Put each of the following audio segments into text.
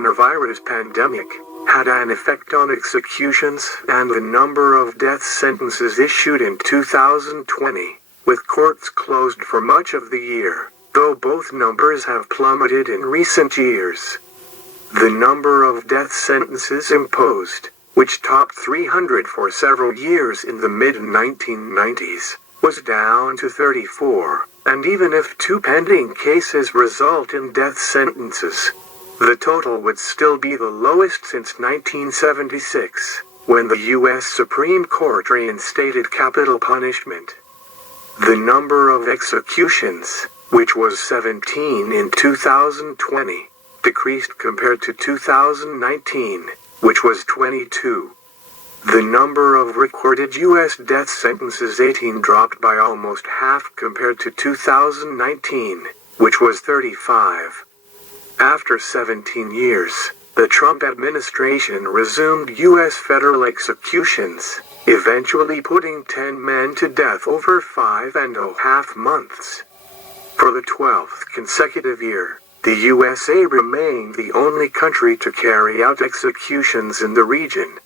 coronavirus pandemic had an effect on executions and the number of death sentences issued in 2020, with courts closed for much of the year, though both numbers have plummeted in recent years. The number of death sentences imposed, which topped 300 for several years in the mid-1990s, was down to 34, and even if 2 pending cases result in death sentences, the total would still be the lowest since 1976, when the U.S. Supreme Court reinstated capital punishment. The number of executions, which was 17 in 2020, decreased compared to 2019, which was 22. The number of recorded U.S. death sentences 18 dropped by almost half compared to 2019, which was 35. After 17 years, the Trump administration resumed U.S. federal executions, eventually putting 10 men to death over 5.5 months. For the 12th consecutive year, the USA remained the only country to carry out executions in the region.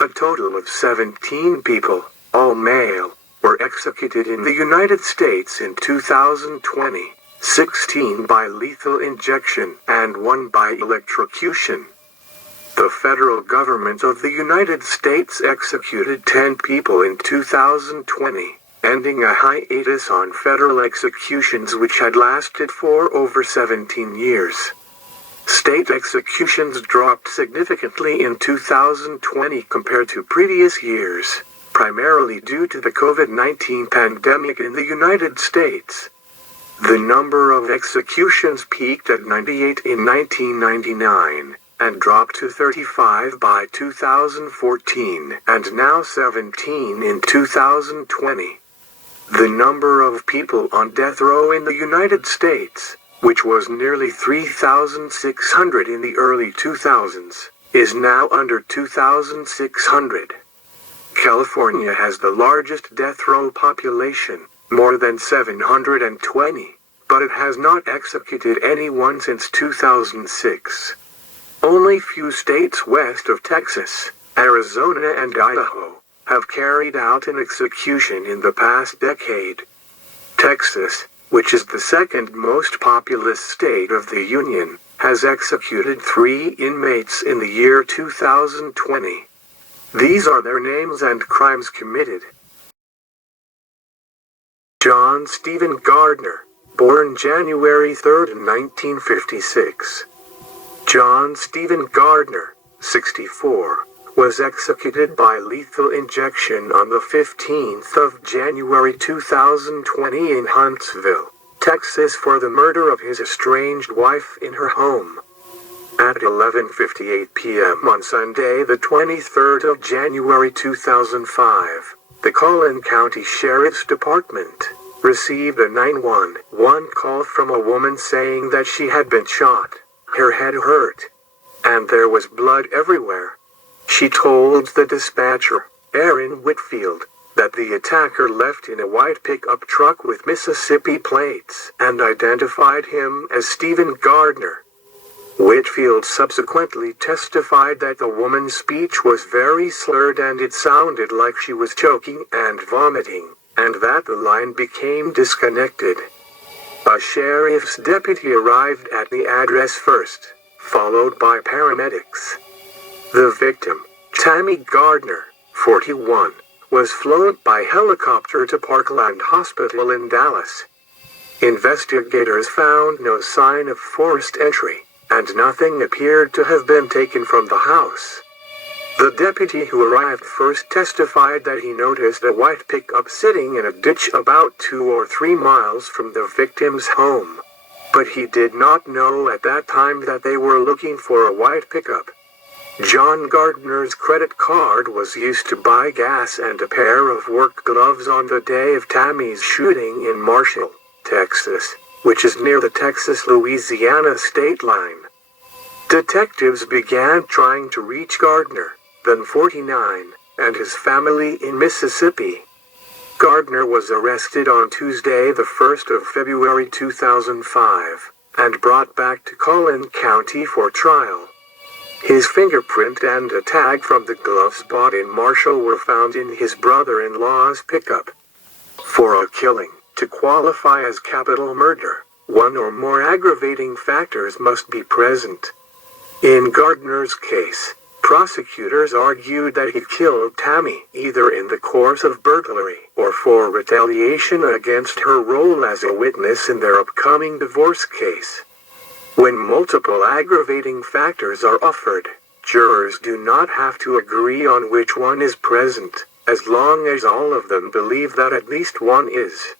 A total of 17 people, all male, were executed in the United States in 2020. 16 by lethal injection and 1 by electrocution. The federal government of the United States executed 10 people in 2020, ending a hiatus on federal executions which had lasted for over 17 years. State executions dropped significantly in 2020 compared to previous years, primarily due to the COVID-19 pandemic in the United States. The number of executions peaked at 98 in 1999, and dropped to 35 by 2014, and now 17 in 2020. The number of people on death row in the United States, which was nearly 3,600 in the early 2000s, is now under 2,600. California has the largest death row population, more than 720, but it has not executed anyone since 2006. Only few states west of Texas, Arizona and Idaho, have carried out an execution in the past decade. Texas, which is the second most populous state of the Union, has executed 3 inmates in the year 2020. These are their names and crimes committed. John Stephen Gardner, born January 3, 1956. John Stephen Gardner, 64, was executed by lethal injection on the 15th of January 2020 in Huntsville, Texas for the murder of his estranged wife in her home. At 11:58 p.m. on Sunday the 23rd of January 2005, the Collin County Sheriff's Department received a 911 call from a woman saying that she had been shot, her head hurt, and there was blood everywhere. She told the dispatcher, Aaron Whitfield, that the attacker left in a white pickup truck with Mississippi plates and identified him as Stephen Gardner. Whitfield subsequently testified that the woman's speech was very slurred and it sounded like she was choking and vomiting, and that the line became disconnected. A sheriff's deputy arrived at the address first, followed by paramedics. The victim, Tammy Gardner, 41, was flown by helicopter to Parkland Hospital in Dallas. Investigators found no sign of forced entry, and nothing appeared to have been taken from the house. The deputy who arrived first testified that he noticed a white pickup sitting in a ditch about 2 or 3 miles from the victim's home. But he did not know at that time that they were looking for a white pickup. John Gardner's credit card was used to buy gas and a pair of work gloves on the day of Tammy's shooting in Marshall, Texas, which is near the Texas-Louisiana state line. Detectives began trying to reach Gardner, then 49, and his family in Mississippi. Gardner was arrested on Tuesday the 1st of February 2005, and brought back to Collin County for trial. His fingerprint and a tag from the gloves bought in Marshall were found in his brother-in-law's pickup. For a killing to qualify as capital murder, one or more aggravating factors must be present. In Gardner's case, prosecutors argued that he killed Tammy either in the course of burglary or for retaliation against her role as a witness in their upcoming divorce case. When multiple aggravating factors are offered, jurors do not have to agree on which one is present, as long as all of them believe that at least one is.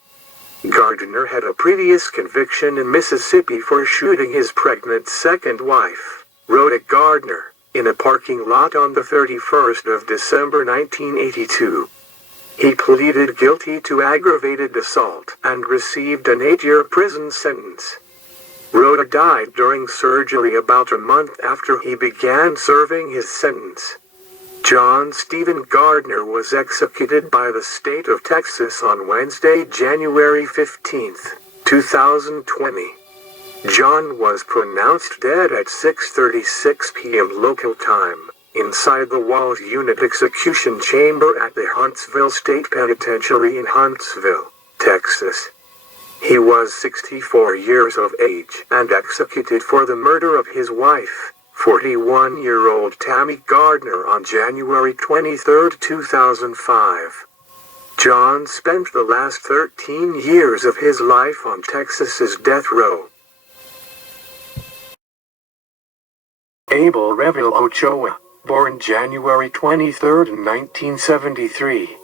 Gardner had a previous conviction in Mississippi for shooting his pregnant second wife, Rhoda Gardner, in a parking lot on the 31st of December 1982. He pleaded guilty to aggravated assault and received an 8-year prison sentence. Rhoda died during surgery about a month after he began serving his sentence. John Stephen Gardner was executed by the state of Texas on Wednesday, January 15, 2020. John was pronounced dead at 6:36 p.m. local time, inside the Walls Unit execution chamber at the Huntsville State Penitentiary in Huntsville, Texas. He was 64 years of age and executed for the murder of his wife, 41-year-old Tammy Gardner, on January 23, 2005. John spent the last 13 years of his life on Texas's death row. Abel Ochoa, born January 23, 1973.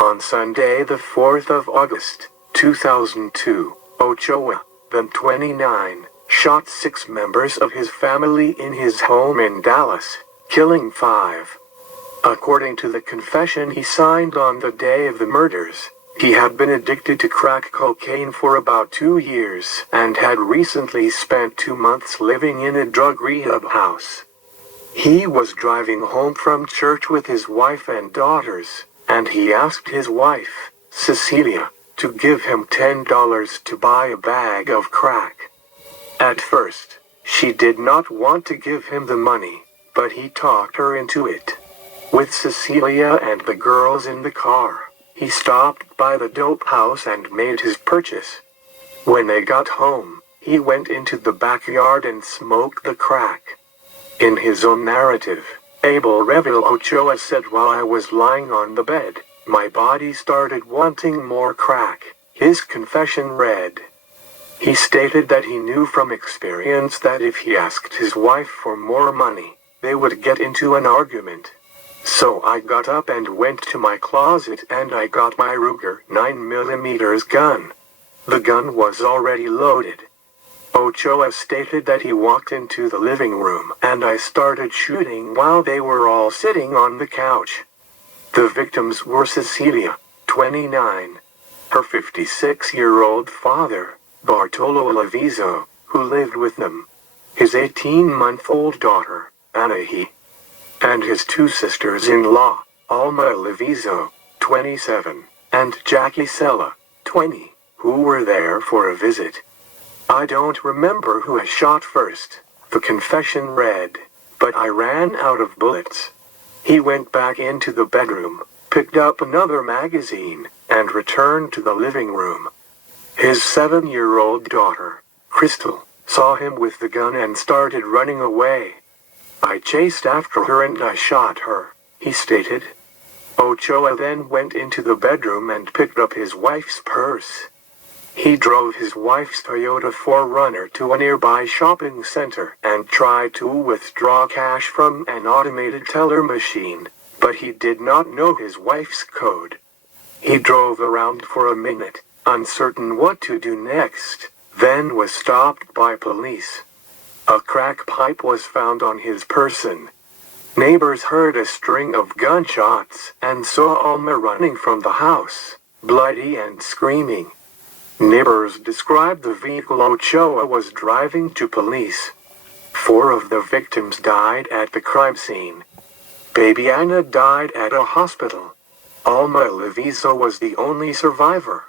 On Sunday, the 4th of August, 2002, Ochoa, then 29, shot 6 members of his family in his home in Dallas, killing 5. According to the confession he signed on the day of the murders, he had been addicted to crack cocaine for about 2 years and had recently spent 2 months living in a drug rehab house. He was driving home from church with his wife and daughters, and he asked his wife, Cecilia, to give him $10 to buy a bag of crack. At first, she did not want to give him the money, but he talked her into it. With Cecilia and the girls in the car, he stopped by the dope house and made his purchase. When they got home, he went into the backyard and smoked the crack. In his own narrative, Abel Ochoa said, "While I was lying on the bed, my body started wanting more crack," his confession read. He stated that he knew from experience that if he asked his wife for more money, they would get into an argument. "So I got up and went to my closet and I got my Ruger 9mm gun. The gun was already loaded." Ochoa stated that he walked into the living room and I started shooting while they were all sitting on the couch. The victims were Cecilia, 29, her 56-year-old father, Bartolo Levizo, who lived with them, his 18-month-old daughter, Anahi, and his 2 sisters-in-law, Alma Levizo, 27, and Jackie Sella, 20, who were there for a visit. "I don't remember who I shot first," the confession read, "but I ran out of bullets." He went back into the bedroom, picked up another magazine, and returned to the living room. His 7-year-old daughter, Crystal, saw him with the gun and started running away. "I chased after her and I shot her," he stated. Ochoa then went into the bedroom and picked up his wife's purse. He drove his wife's Toyota 4Runner to a nearby shopping center and tried to withdraw cash from an automated teller machine, but he did not know his wife's code. He drove around for a minute, uncertain what to do next, then was stopped by police. A crack pipe was found on his person. Neighbors heard a string of gunshots and saw Alma running from the house, bloody and screaming. Neighbors described the vehicle Ochoa was driving to police. 4 of the victims died at the crime scene. Baby Anna died at a hospital. Alma Levizo was the only survivor.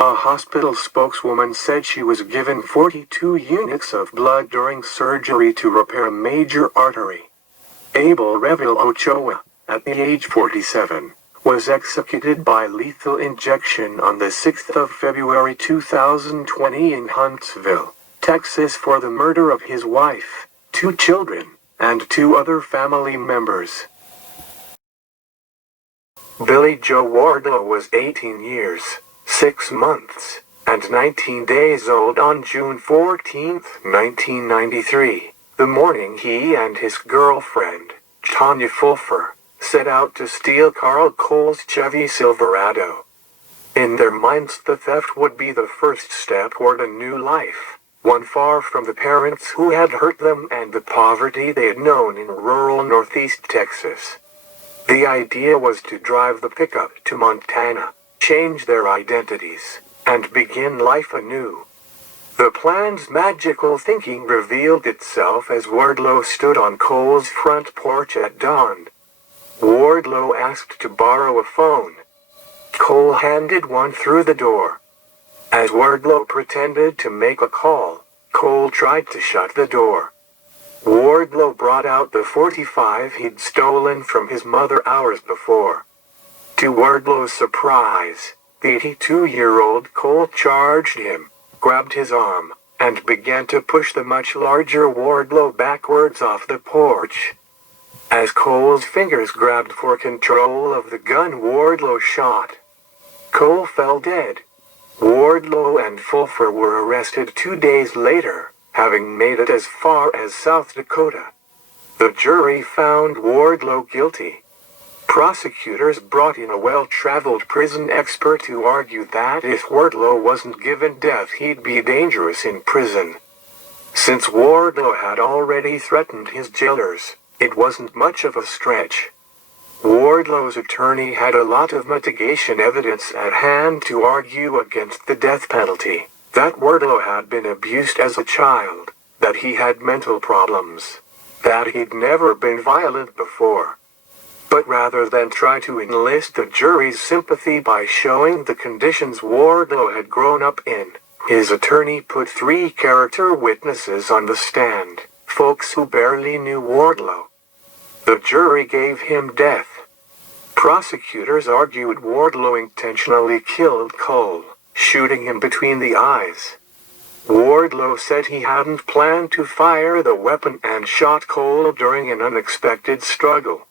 A hospital spokeswoman said she was given 42 units of blood during surgery to repair a major artery, Abel Ochoa, at the age 47, was executed by lethal injection on the 6th of February 2020 in Huntsville, Texas for the murder of his wife, 2 children, and 2 other family members. Billy Joe Wardlow was 18 years, 6 months, and 19 days old on June 14, 1993, the morning he and his girlfriend, Tanya Fulfer, set out to steal Carl Cole's Chevy Silverado. In their minds, the theft would be the first step toward a new life, one far from the parents who had hurt them and the poverty they had known in rural Northeast Texas. The idea was to drive the pickup to Montana, change their identities, and begin life anew. The plan's magical thinking revealed itself as Wardlow stood on Cole's front porch at dawn. Wardlow asked to borrow a phone. Cole handed one through the door. As Wardlow pretended to make a call, Cole tried to shut the door. Wardlow brought out the .45 he'd stolen from his mother hours before. To Wardlow's surprise, the 82-year-old Cole charged him, grabbed his arm, and began to push the much larger Wardlow backwards off the porch. As Cole's fingers grabbed for control of the gun, Wardlow shot. Cole fell dead. Wardlow and Fulfer were arrested 2 days later, having made it as far as South Dakota. The jury found Wardlow guilty. Prosecutors brought in a well-traveled prison expert who argued that if Wardlow wasn't given death, he'd be dangerous in prison. Since Wardlow had already threatened his jailers, it wasn't much of a stretch. Wardlow's attorney had a lot of mitigation evidence at hand to argue against the death penalty. That Wardlow had been abused as a child, that he had mental problems, that he'd never been violent before. But rather than try to enlist the jury's sympathy by showing the conditions Wardlow had grown up in, his attorney put 3 character witnesses on the stand, folks who barely knew Wardlow. The jury gave him death. Prosecutors argued Wardlow intentionally killed Cole, shooting him between the eyes. Wardlow said he hadn't planned to fire the weapon and shot Cole during an unexpected struggle.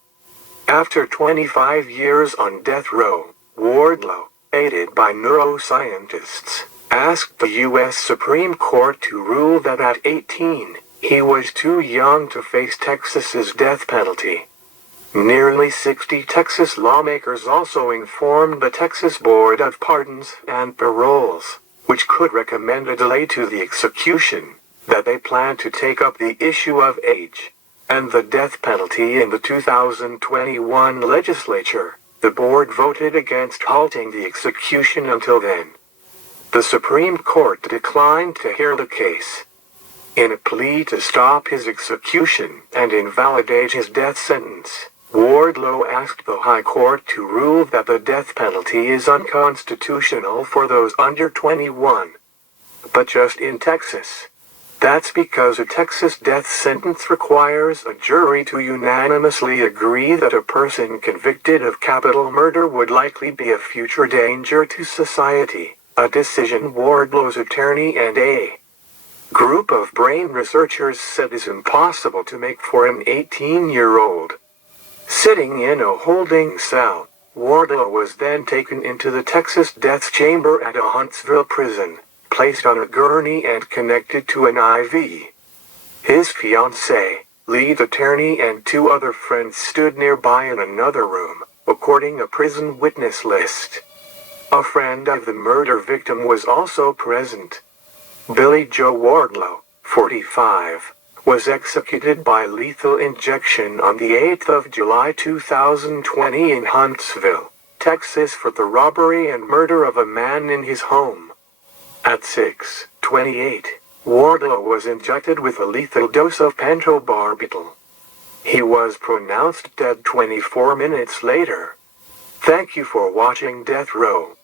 After 25 years on death row, Wardlow, aided by neuroscientists, asked the U.S. Supreme Court to rule that at 18, he was too young to face Texas's death penalty. Nearly 60 Texas lawmakers also informed the Texas Board of Pardons and Paroles, which could recommend a delay to the execution, that they plan to take up the issue of age and the death penalty in the 2021 legislature. The board voted against halting the execution until then. The Supreme Court declined to hear the case. In a plea to stop his execution and invalidate his death sentence, Wardlow asked the High Court to rule that the death penalty is unconstitutional for those under 21. But just in Texas. That's because a Texas death sentence requires a jury to unanimously agree that a person convicted of capital murder would likely be a future danger to society, a decision Wardlow's attorney and a group of brain researchers said is impossible to make for an 18-year-old. Sitting in a holding cell, Wardlow was then taken into the Texas death chamber at a Huntsville prison, placed on a gurney and connected to an IV. His fiancée, lead attorney, and 2 other friends stood nearby in another room, according a prison witness list. A friend of the murder victim was also present. Billy Joe Wardlow, 45, was executed by lethal injection on the 8th of July 2020 in Huntsville, Texas for the robbery and murder of a man in his home. At 6:28, Wardlow was injected with a lethal dose of pentobarbital. He was pronounced dead 24 minutes later. Thank you for watching Death Row.